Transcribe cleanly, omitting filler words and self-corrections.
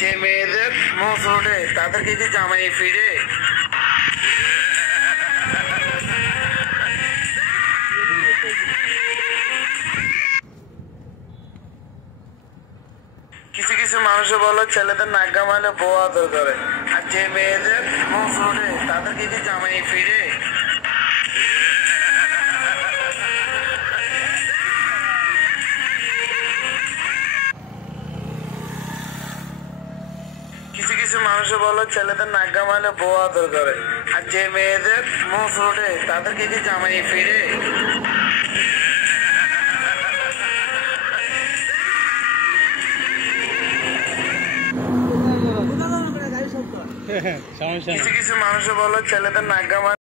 যে মেয়েদের মোষ ওঠে তাদেরকে কি জামাই ফিরে? কিছু কিছু মানুষে বলো ছেলেদের নাক গামালে বউ আদর করে, আর যে মেয়েদের মোষ ওঠে তাদেরকে কি জামাই ফিরে? কিছু কিছু মানুষে বলো ছেলেদের নাক গামালে বউ আদর করে, আর যে মেয়েদের মোষ ওঠে তাদেরকে কি জামাই ফিরে? কিছু কিছু মানুষে বলো ছেলেদের নাক গামালে